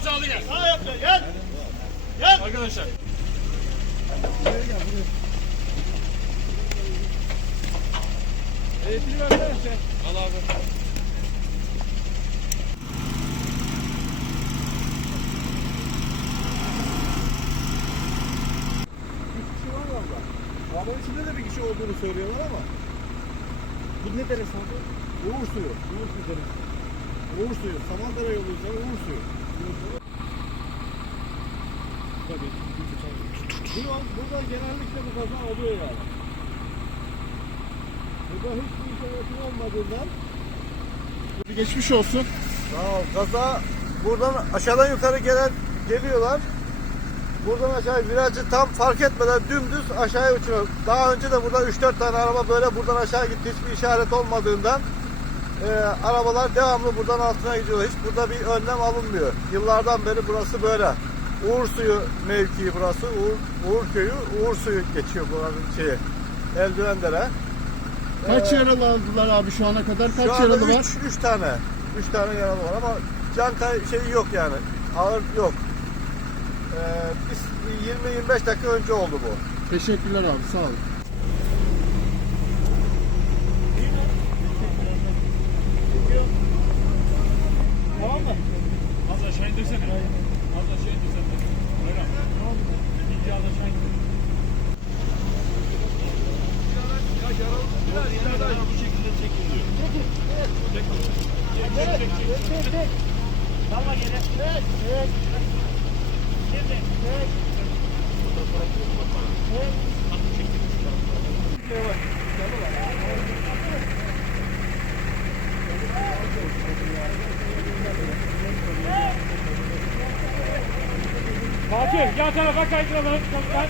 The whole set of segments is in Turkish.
sağlı gel. Sağ yap gel. Gel. Arkadaşlar. Eğitimi versene sen. Al abi. Arabanın içinde de bir kişi olduğunu söylüyorlar ama. Bu ne deresi abi? Uğur suyu. Uğur suyu deresi. Uğur suyu. Samandara yolu üzeri Uğur suyu. Tabii. Burada genellikle bu kaza oluyor yani. Burada hiçbir işaretin olmadığından geçmiş olsun. Sağ ol. Kaza buradan aşağıdan yukarı gelen geliyorlar. Buradan aşağı virajı tam fark etmeden dümdüz aşağıya uçuyor. Daha önce de burada 3-4 tane araba böyle buradan aşağı gitti. Hiçbir işaret olmadığından e, arabalar devamlı buradan altına gidiyor. Hiç burada bir önlem alınmıyor. Yıllardan beri burası böyle. Uğur suyu mevkii burası. Uğur, Uğur köyü, Uğur suyu geçiyor buranın şeyi. Eldivendere. Kaç Ee, yaralı aldılar abi şu ana kadar? Kaç Şu yaralı var? 3 3 tane. 3 tane yaralı var ama can kay şeyi yok yani. Ağır yok. Ee, biz 20-25 dakika önce oldu bu. Teşekkürler abi sağ olun. Tamam mı? Az aşağı indirsene. Az aşağı indirsene. Bayram. İkinci az aşağı indir. Ya yaralı biraz ileriden bu şekilde çekiliyor. Çek. Çek, çek, çek, çek. Tamam gene. Evet. Evet. Şimdi. Fatih yan tarafa kaydıralım. Kaptan.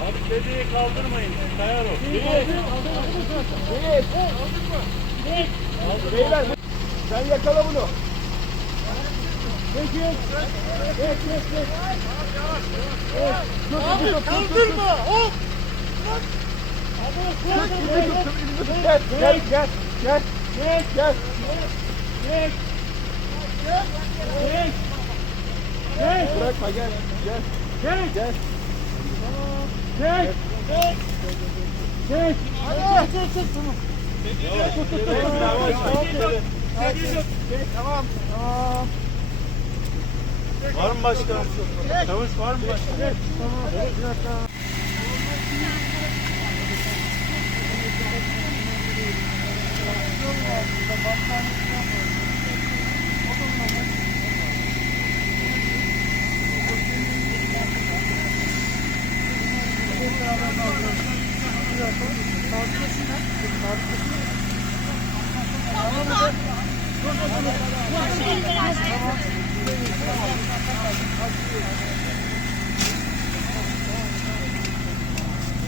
Abi dediği kaldırmayın. Kayar o. Beyler sen yakala bunu. Peki. Geç geç geç. Abi kaldırma. Hop. Gel gel gel. Gel. Gel. Gel. Çek. Çek. Çek. Bırakma gel. Gel. Çek. Gel. Çek. Çek. Hadi. Çek çek tamam. Tut tut tut. Tamam. Tamam. Var mı başka? Çavuş var mı başka? Tamam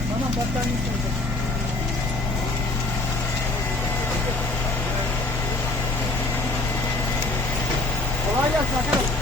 Tamam battaniye koyacağım. Kolay gelsin arkadaşlar.